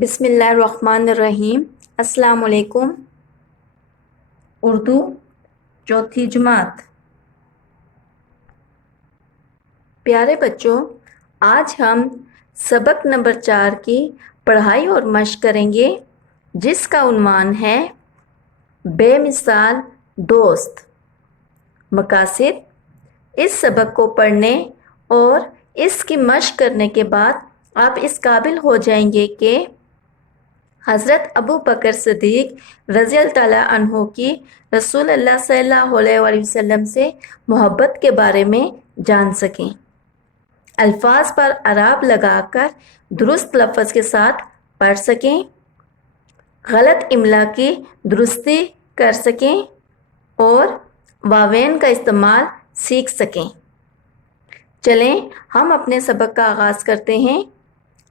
بسم اللہ الرحمن الرحیم۔ السلام علیکم۔ اردو چوتھی جماعت۔ پیارے بچوں، آج ہم سبق نمبر 4 کی پڑھائی اور مشق کریں گے، جس کا عنوان ہے بے مثال دوست۔ مقاصد: اس سبق کو پڑھنے اور اس کی مشق کرنے کے بعد آپ اس قابل ہو جائیں گے کہ حضرت ابو بکر صدیق رضی اللہ تعالیٰ عنہ کی رسول اللہ صلی اللہ علیہ وآلہ وسلم سے محبت کے بارے میں جان سکیں، الفاظ پر اعراب لگا کر درست لفظ کے ساتھ پڑھ سکیں، غلط املا کی درستی کر سکیں اور واوین کا استعمال سیکھ سکیں۔ چلیں ہم اپنے سبق کا آغاز کرتے ہیں۔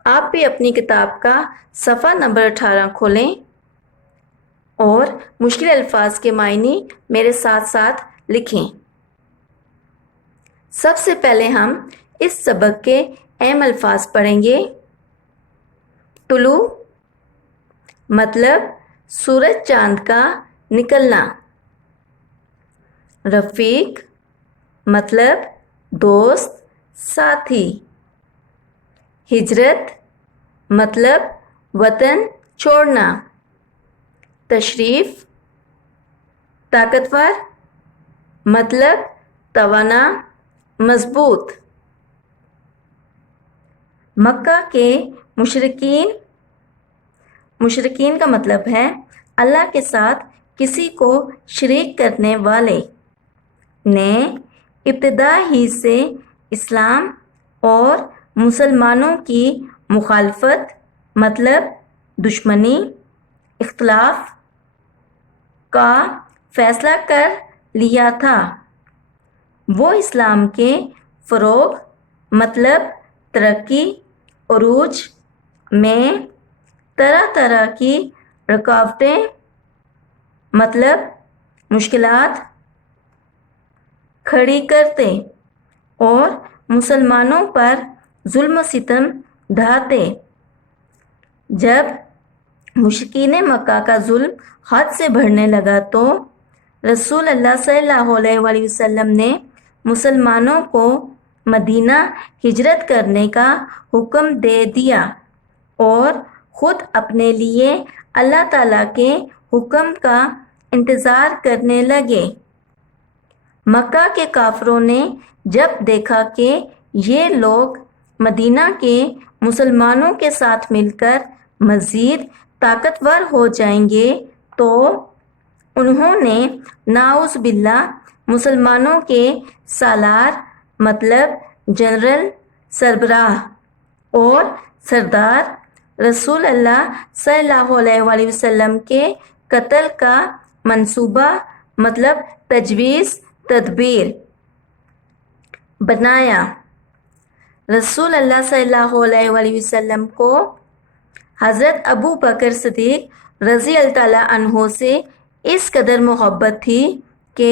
آپ بھی اپنی کتاب کا صفحہ نمبر 18 کھولیں اور مشکل الفاظ کے معنی میرے ساتھ ساتھ لکھیں۔ سب سے پہلے ہم اس سبق کے اہم الفاظ پڑھیں گے۔ طلوع مطلب سورج چاند کا نکلنا۔ رفیق مطلب دوست ساتھی۔ ہجرت مطلب وطن چھوڑنا۔ تشریف طاقتور مطلب توانا مضبوط۔ مکہ کے مشرکین کا مطلب ہے اللہ کے ساتھ کسی کو شریک کرنے والے۔ نے ابتدا ہی سے اسلام اور مسلمانوں کی مخالفت مطلب دشمنی اختلاف کا فیصلہ کر لیا تھا۔ وہ اسلام کے فروغ مطلب ترقی عروج میں طرح طرح کی رکاوٹیں مطلب مشکلات کھڑی کرتے اور مسلمانوں پر ظلم و ستم ڈھاتے۔ جب مشرکین مکہ کا ظلم حد سے بڑھنے لگا تو رسول اللہ صلی اللہ علیہ وآلہ وسلم نے مسلمانوں کو مدینہ ہجرت کرنے کا حکم دے دیا اور خود اپنے لیے اللہ تعالیٰ کے حکم کا انتظار کرنے لگے۔ مکہ کے کافروں نے جب دیکھا کہ یہ لوگ مدینہ کے مسلمانوں کے ساتھ مل کر مزید طاقتور ہو جائیں گے تو انہوں نے نعوذ باللہ مسلمانوں کے سالار مطلب جنرل سربراہ اور سردار رسول اللہ صلی اللہ علیہ وآلہ وسلم کے قتل کا منصوبہ مطلب تجویز تدبیر بنایا۔ رسول اللہ صلی اللہ علیہ وآلہ وسلم کو حضرت ابو بکر صدیق رضی اللہ تعالیٰ عنہ سے اس قدر محبت تھی کہ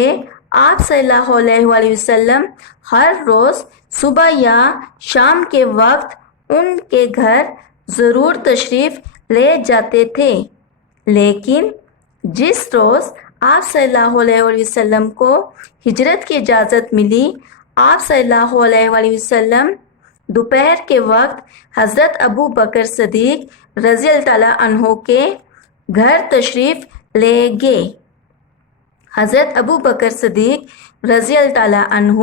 آپ صلی اللہ علیہ وآلہ وسلم ہر روز صبح یا شام کے وقت ان کے گھر ضرور تشریف لے جاتے تھے، لیکن جس روز آپ صلی اللہ علیہ وآلہ وسلم کو ہجرت کی اجازت ملی، آپ صلی اللہ علیہ وآلہ وسلم دوپہر کے وقت حضرت ابو بکر صدیق رضی اللہ تعالیٰ عنہ کے گھر تشریف لے گئے۔ حضرت ابو بکر صدیق رضی اللہ تعالیٰ عنہ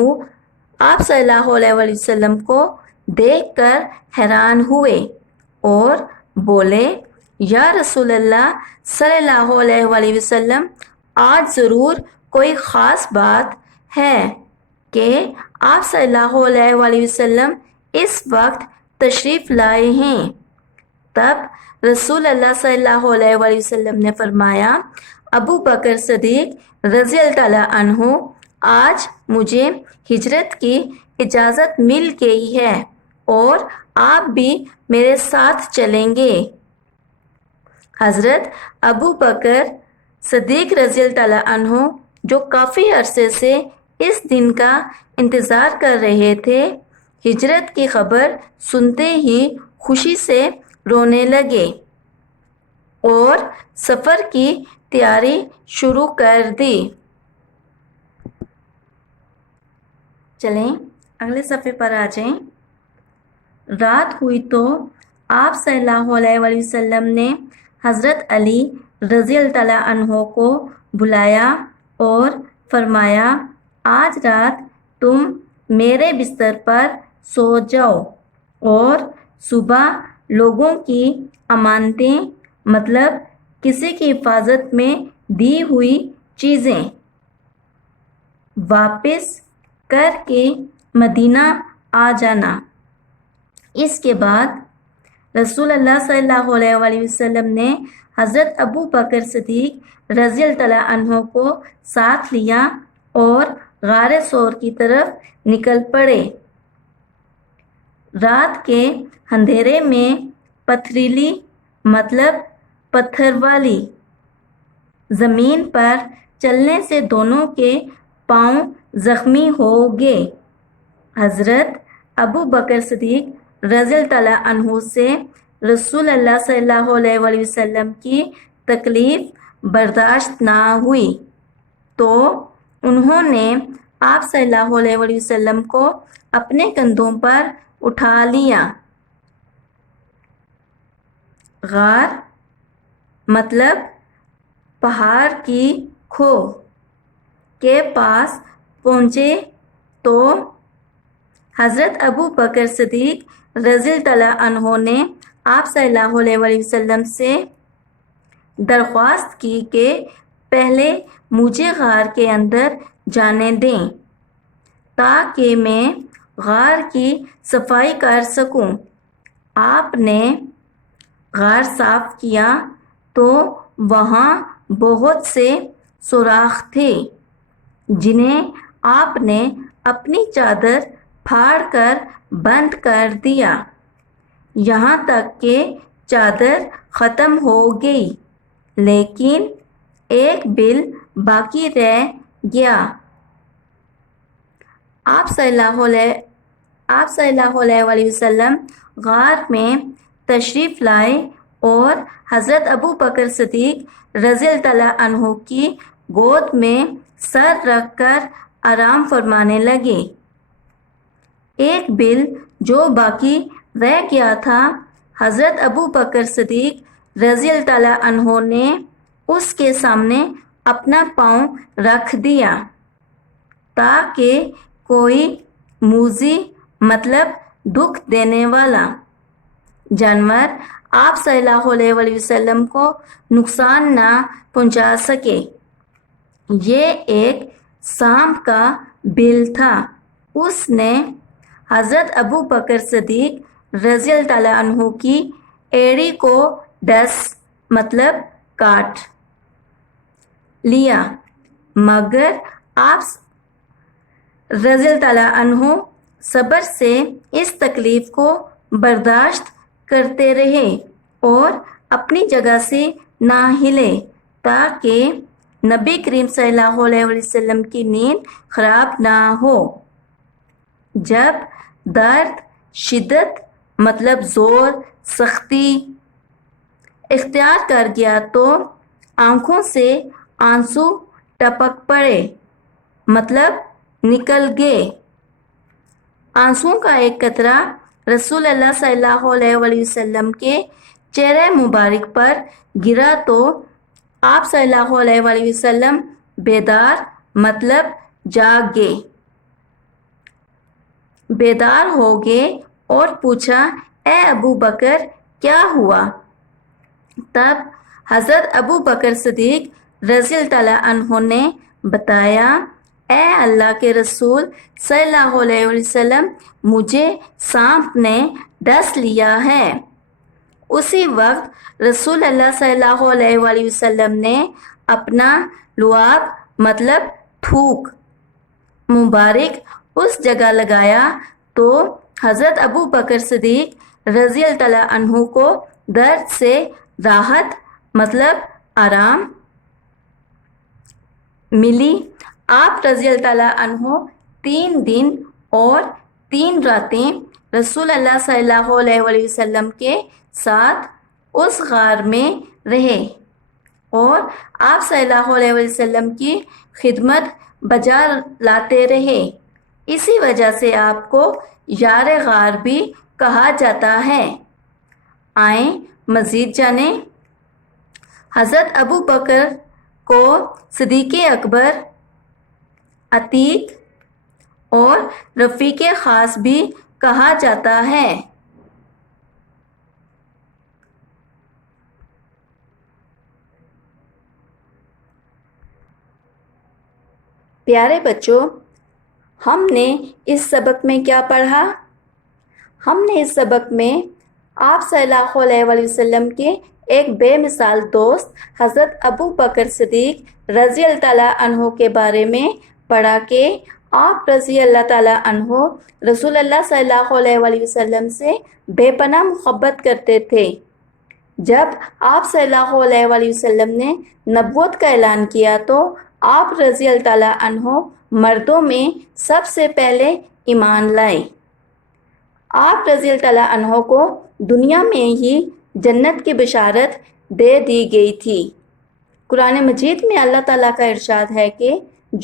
آپ صلی اللہ علیہ وآلہ وسلم کو دیکھ کر حیران ہوئے اور بولے، یا رسول اللہ صلی اللہ علیہ وآلہ وسلم، آج ضرور کوئی خاص بات ہے کہ آپ صلی اللہ علیہ وآلہ وسلم اس وقت تشریف لائے ہیں۔ تب رسول اللہ صلی اللہ علیہ وآلہ وسلم نے فرمایا، ابو بکر صدیق رضی اللہ تعالیٰ عنہ، آج مجھے ہجرت کی اجازت مل گئی ہے اور آپ بھی میرے ساتھ چلیں گے۔ حضرت ابو بکر صدیق رضی اللہ تعالیٰ عنہ جو کافی عرصے سے اس دن کا انتظار کر رہے تھے، ہجرت کی خبر سنتے ہی خوشی سے رونے لگے اور سفر کی تیاری شروع کر دی۔ چلیں اگلے صفحے پر آ جائیں۔ رات ہوئی تو آپ صلی اللہ علیہ وآلہ وسلم نے حضرت علی رضی اللہ تعالیٰ عنہ کو بلایا اور فرمایا، آج رات تم میرے بستر پر سو جاؤ اور صبح لوگوں کی امانتیں مطلب کسی کی حفاظت میں دی ہوئی چیزیں واپس کر کے مدینہ آ جانا۔ اس کے بعد رسول اللہ صلی اللہ علیہ وآلہ وسلم نے حضرت ابو بکر صدیق رضی اللہ تعالیٰ عنہ کو ساتھ لیا اور غار ثور کی طرف نکل پڑے۔ رات کے اندھیرے میں پتھریلی مطلب پتھر والی زمین پر چلنے سے دونوں کے پاؤں زخمی ہو گئے۔ حضرت ابو بکر صدیق رضی اللہ تعالیٰ عنہ سے رسول اللہ صلی اللہ علیہ وآلہ وسلم کی تکلیف برداشت نہ ہوئی تو انہوں نے آپ صلی اللہ علیہ وآلہ وسلم کو اپنے کندھوں پر اٹھا لیا۔ غار مطلب پہاڑ کی کھو کے پاس پہنچے تو حضرت ابو بکر صدیق رضی اللہ تعالیٰ عنہ نے آپ صلی اللہ علیہ وآلہ وسلم سے درخواست کی کہ پہلے مجھے غار کے اندر جانے دیں تاکہ میں غار کی صفائی کر سکوں۔ آپ نے غار صاف کیا تو وہاں بہت سے سوراخ تھے جنہیں آپ نے اپنی چادر پھاڑ کر بند کر دیا یہاں تک کہ چادر ختم ہو گئی لیکن ایک بل باقی رہ گیا۔ آپ صلی اللہ علیہ وآلہ وسلم غار میں تشریف لائے اور حضرت ابو بکر صدیق رضی اللہ تعالیٰ عنہ کی گود میں سر رکھ کر آرام فرمانے لگے۔ ایک بل جو باقی رہ گیا تھا حضرت ابو بکر صدیق رضی اللہ تعالیٰ عنہ نے اس کے سامنے اپنا پاؤں رکھ دیا تاکہ کوئی موذی مطلب دکھ دینے والا جانور آپ صلی اللہ علیہ وآلہ وسلم کو نقصان نہ پہنچا سکے۔ یہ ایک سانپ کا بل تھا۔ اس نے حضرت ابو بکر صدیق رضی اللہ تعالیٰ عنہ کی ایڑی کو ڈس مطلب کاٹ لیا مگر آپ رضی اللہ تعالیٰ عنہ صبر سے اس تکلیف کو برداشت کرتے رہے اور اپنی جگہ سے نہ ہلے تاکہ نبی کریم صلی اللہ علیہ وسلم کی نیند خراب نہ ہو۔ جب درد شدت مطلب زور سختی اختیار کر گیا تو آنکھوں سے آنسو ٹپک پڑے مطلب نکل گئے۔ آنسوؤں کا ایک قطرہ رسول اللہ صلی اللہ علیہ وآلہ وسلم کے چہرے مبارک پر گرا تو آپ صلی اللہ علیہ وآلہ وسلم بیدار مطلب جاگ گئے، بیدار ہو گئے اور پوچھا، اے ابو بکر کیا ہوا؟ تب حضرت ابو بکر صدیق رضی اللہ تعالیٰ عنہ نے بتایا، اے اللہ کے رسول صلی اللہ علیہ وسلم، مجھے سانپ نے ڈس لیا ہے۔ اسی وقت رسول اللہ صلی اللہ علیہ وآلہ وسلم نے اپنا لعاب مطلب تھوک مبارک اس جگہ لگایا تو حضرت ابو بکر صدیق رضی اللہ تعالیٰ عنہ کو درد سے راحت مطلب آرام ملی۔ آپ رضی اللہ تعالیٰ عنہ 3 دن اور 3 راتیں رسول اللہ صلی اللہ علیہ وآلہ وسلم کے ساتھ اس غار میں رہے اور آپ صلی اللہ علیہ وسلم کی خدمت بجا لاتے رہے۔ اسی وجہ سے آپ کو یار غار بھی کہا جاتا ہے۔ آئیں مزید جانیں۔ حضرت ابو بکر کو صدیق اکبر، عتیق اور رفیق خاص بھی کہا جاتا ہے۔ پیارے بچوں، ہم نے اس سبق میں کیا پڑھا؟ ہم نے اس سبق میں آپ صلی اللہ علیہ وسلم کے ایک بے مثال دوست حضرت ابو بکر صدیق رضی اللہ تعالیٰ عنہ کے بارے میں پڑھا کہ آپ رضی اللہ تعالیٰ عنہ رسول اللہ صلی اللہ علیہ وسلم سے بے پناہ محبت کرتے تھے۔ جب آپ صلی اللہ علیہ وسلم نے نبوت کا اعلان کیا تو آپ رضی اللہ تعالیٰ عنہ مردوں میں سب سے پہلے ایمان لائے۔ آپ رضی اللہ تعالیٰ عنہ کو دنیا میں ہی جنت کی بشارت دے دی گئی تھی۔ قرآن مجید میں اللہ تعالیٰ کا ارشاد ہے کہ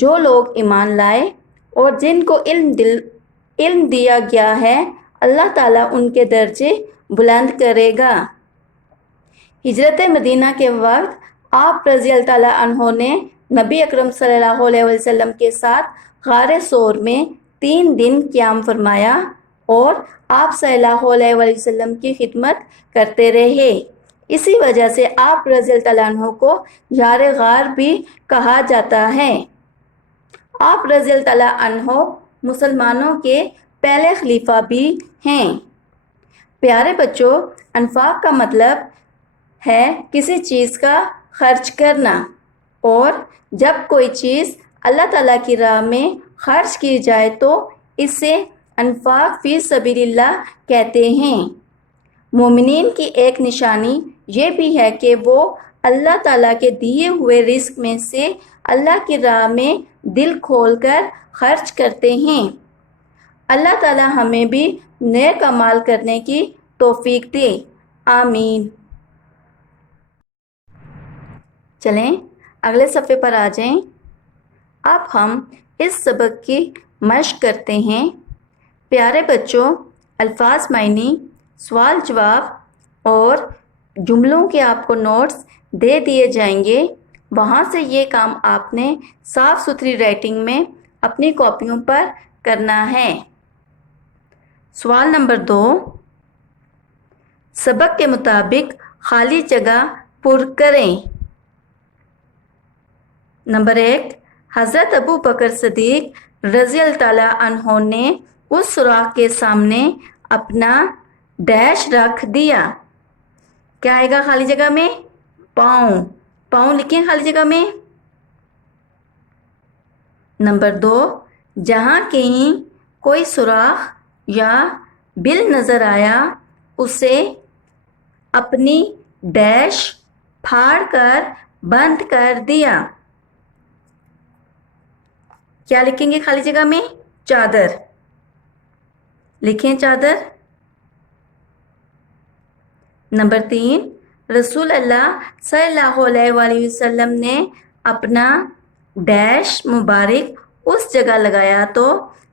جو لوگ ایمان لائے اور جن کو علم دیا گیا ہے، اللہ تعالیٰ ان کے درجے بلند کرے گا۔ ہجرت مدینہ کے وقت آپ رضی اللہ تعالیٰ عنہ نے نبی اکرم صلی اللہ علیہ وسلم کے ساتھ غار ثور میں 3 دن قیام فرمایا اور آپ صلی اللہ علیہ وسلم کی خدمت کرتے رہے۔ اسی وجہ سے آپ رضی اللہ تعالیٰ عنہ کو یار غار بھی کہا جاتا ہے۔ آپ رضی اللہ تعالیٰ عنہ مسلمانوں کے پہلے خلیفہ بھی ہیں۔ پیارے بچوں، انفاق کا مطلب ہے کسی چیز کا خرچ کرنا، اور جب کوئی چیز اللہ تعالیٰ کی راہ میں خرچ کی جائے تو اسے انفاق فی سبیل اللہ کہتے ہیں۔ مومنین کی ایک نشانی یہ بھی ہے کہ وہ اللہ تعالیٰ کے دیے ہوئے رزق میں سے اللہ کی راہ میں دل کھول کر خرچ کرتے ہیں۔ اللہ تعالیٰ ہمیں بھی نیک اعمال کرنے کی توفیق دے، آمین۔ چلیں اگلے صفحے پر آ جائیں۔ اب ہم اس سبق کی مشق کرتے ہیں۔ پیارے بچوں، الفاظ معنی، سوال جواب اور جملوں کے آپ کو نوٹس دے دیے جائیں گے۔ وہاں سے یہ کام آپ نے صاف ستھری رائٹنگ میں اپنی کاپیوں پر کرنا ہے۔ سوال نمبر 2، سبق کے مطابق خالی جگہ پر کریں۔ نمبر 1، حضرت ابو بکر صدیق رضی اللہ تعالیٰ عنہ نے اس سوراخ کے سامنے اپنا ڈیش رکھ دیا۔ کیا آئے گا خالی جگہ میں؟ پاؤں۔ پاؤں لکھیں خالی جگہ میں۔ نمبر 2، جہاں کہیں کوئی سوراخ یا بل نظر آیا اسے اپنی ڈیش پھاڑ کر بند کر دیا۔ کیا لکھیں گے خالی جگہ میں؟ چادر۔ لکھیں چادر۔ نمبر 3، رسول اللہ صلی اللہ علیہ وآلہ وسلم نے اپنا ڈیش مبارک اس جگہ لگایا تو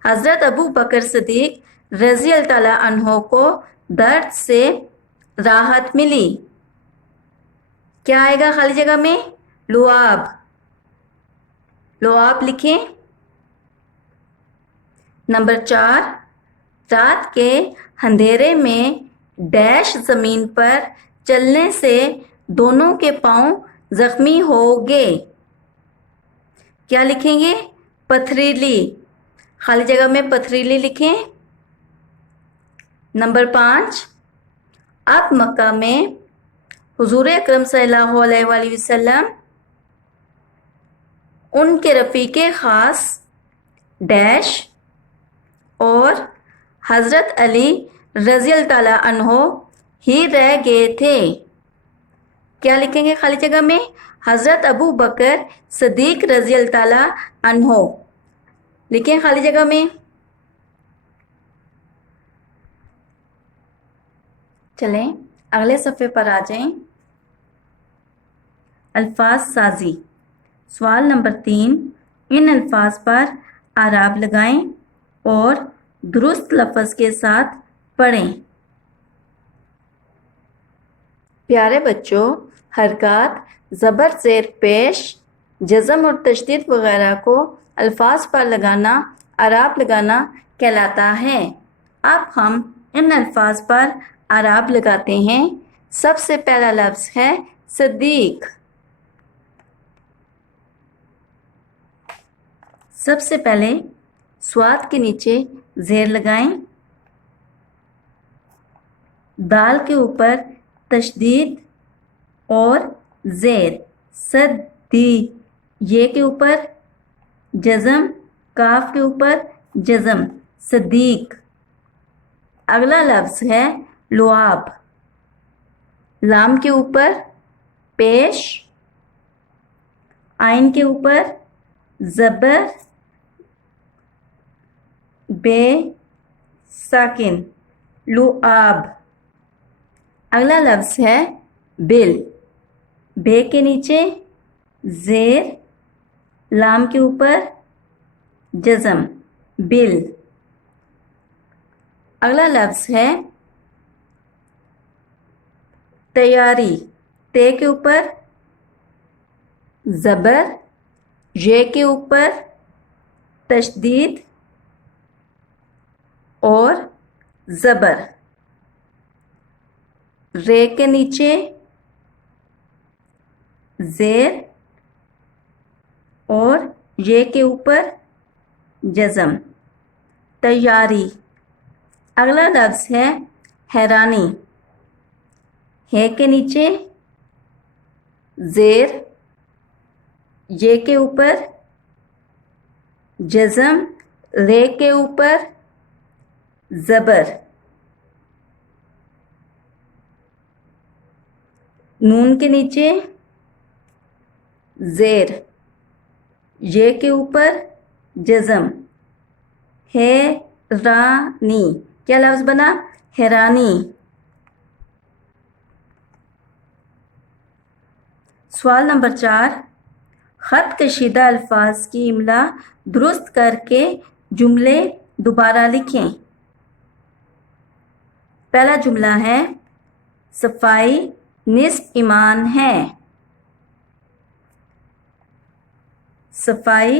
حضرت ابو بکر صدیق رضی اللہ تعالیٰ عنہ کو درد سے راحت ملی۔ کیا آئے گا خالی جگہ میں؟ لعاب۔ لعاب لکھیں۔ نمبر 4، رات کے اندھیرے میں ڈیش زمین پر چلنے سے دونوں کے پاؤں زخمی ہو گئے۔ کیا لکھیں گے؟ پتھریلی۔ خالی جگہ میں پتھریلی لکھیں۔ نمبر 5، اب مکہ میں حضور اکرم صلی اللہ علیہ وآلہ وسلم، ان کے رفیق خاص ڈیش اور حضرت علی رضی اللہ تعالیٰ عنہ ہی رہ گئے تھے۔ کیا لکھیں گے خالی جگہ میں؟ حضرت ابو بکر صدیق رضی اللہ تعالیٰ عنہ۔ لکھیں خالی جگہ میں۔ چلیں اگلے صفحے پر آ جائیں. الفاظ سازی. سوال نمبر 3. ان الفاظ پر اعراب لگائیں اور درست لفظ کے ساتھ پڑھیں. پیارے بچوں، حرکات، زبر زیر پیش، جزم اور تشدید وغیرہ کو الفاظ پر لگانا اعراب لگانا کہلاتا ہے. اب ہم ان الفاظ پر اعراب لگاتے ہیں. سب سے پہلا لفظ ہے صدیق. سب سے پہلے صاد کے نیچے زیر لگائیں، دال کے اوپر تشدید اور زیر، صدی، یہ کے اوپر جزم، کاف کے اوپر جزم، صدیق. اگلا لفظ ہے لعاب. لام کے اوپر پیش، عین کے اوپر زبر، بے ساکن، لعاب. اگلا لفظ ہے بل. بے کے نیچے زیر، لام کے اوپر جزم، بل. اگلا لفظ ہے تیاری. تے کے اوپر زبر، یہ کے اوپر تشدید اور زبر، رے کے نیچے زیر اور یہ کے اوپر جزم، تیاری. اگلا لفظ ہے حیرانی. ہے کے نیچے زیر، یہ کے اوپر جزم، رے کے اوپر زبر، نون کے نیچے زیر، یہ کے اوپر جزم، حیرانی. کیا لفظ بنا؟ حیرانی. سوال نمبر 4. خط کشیدہ الفاظ کی املا درست کر کے جملے دوبارہ لکھیں. پہلا جملہ ہے صفائی نصف ایمان ہے. صفائی،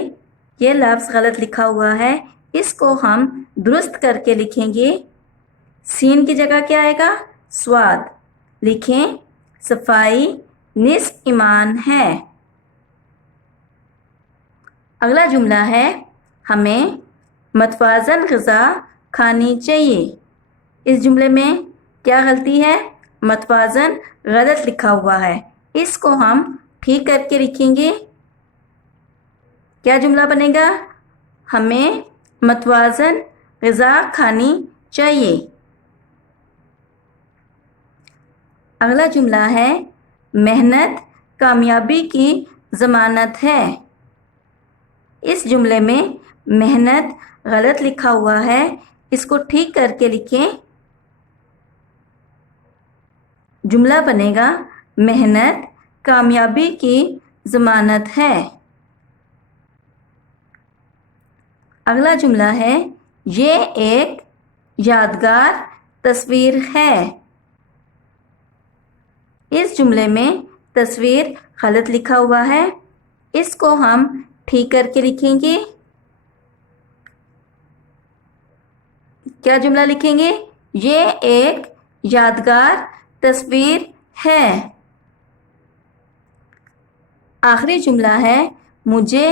یہ لفظ غلط لکھا ہوا ہے، اس کو ہم درست کر کے لکھیں گے. سین کی جگہ کیا آئے گا؟ صاد. لکھیں صفائی نصف ایمان ہے. اگلا جملہ ہے ہمیں متوازن غذا کھانی چاہیے. اس جملے میں کیا غلطی ہے؟ متوازن غلط لکھا ہوا ہے، اس کو ہم ٹھیک کر کے لکھیں گے. کیا جملہ بنے گا؟ ہمیں متوازن غذا کھانی چاہیے. اگلا جملہ ہے محنت کامیابی کی ضمانت ہے. اس جملے میں محنت غلط لکھا ہوا ہے، اس کو ٹھیک کر کے لکھیں. جملہ بنے گا محنت کامیابی کی ضمانت ہے. اگلا جملہ ہے یہ ایک یادگار تصویر ہے. اس جملے میں تصویر غلط لکھا ہوا ہے، اس کو ہم ٹھیک کر کے لکھیں گے. کیا جملہ لکھیں گے؟ یہ ایک یادگار تصویر ہے. آخری جملہ ہے مجھے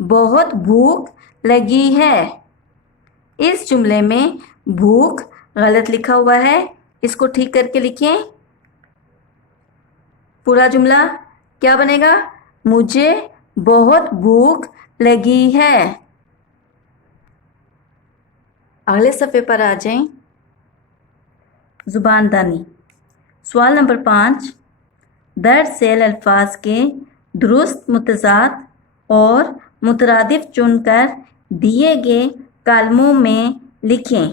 بہت بھوک لگی ہے. اس جملے میں بھوک غلط لکھا ہوا ہے، اس کو ٹھیک کر کے لکھیں. پورا جملہ کیا بنے گا؟ مجھے بہت بھوک لگی ہے. اگلے صفحے پر آ جائیں. زبان دانی. سوال نمبر 5. درج ذیل الفاظ کے درست متضاد اور مترادف چن کر دیے گئے کالموں میں لکھیں.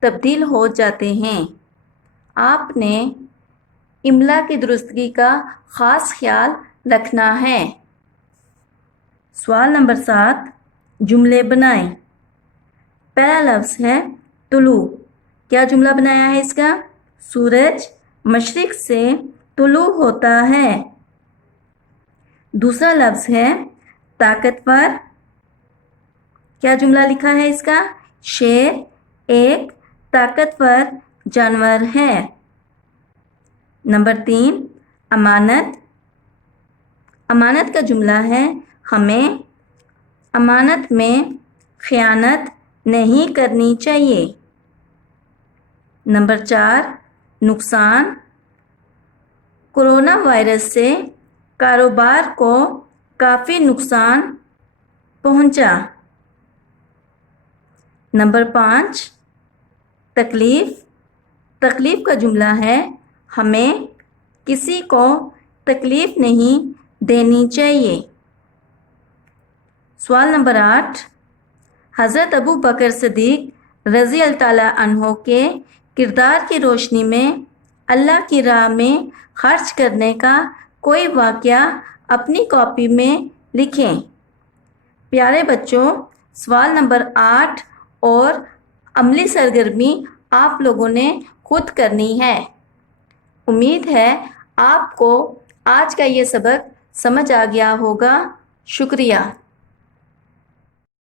تبدیل ہو جاتے ہیں۔ آپ نے املا کی درستگی کا خاص خیال رکھنا ہے۔ سوال نمبر 7، جملے بنائیں۔ پہلا لفظ ہے طلوع۔ کیا جملہ بنایا ہے اس کا؟ سورج مشرق سے طلوع ہوتا ہے۔ دوسرا لفظ ہے طاقتور۔ کیا جملہ لکھا ہے اس کا؟ شیر ایک طاقتور جانور ہے۔ نمبر 3، امانت۔ امانت کا جملہ ہے ہمیں امانت میں خیانت نہیں کرنی چاہیے۔ نمبر 4، نقصان۔ کورونا وائرس سے کاروبار کو کافی نقصان پہنچا۔ نمبر 5، تکلیف۔ تکلیف کا جملہ ہے ہمیں کسی کو تکلیف نہیں دینی چاہیے۔ سوال نمبر 8، حضرت ابوبکر صدیق رضی اللہ تعالیٰ عنہ کے کردار کی روشنی میں اللہ کی راہ میں خرچ کرنے کا کوئی واقعہ اپنی کاپی میں لکھیں۔ پیارے بچوں، سوال نمبر 8 اور عملی سرگرمی آپ لوگوں نے خود کرنی ہے۔ امید ہے آپ کو آج کا یہ سبق سمجھ آ گیا ہوگا۔ شکریہ۔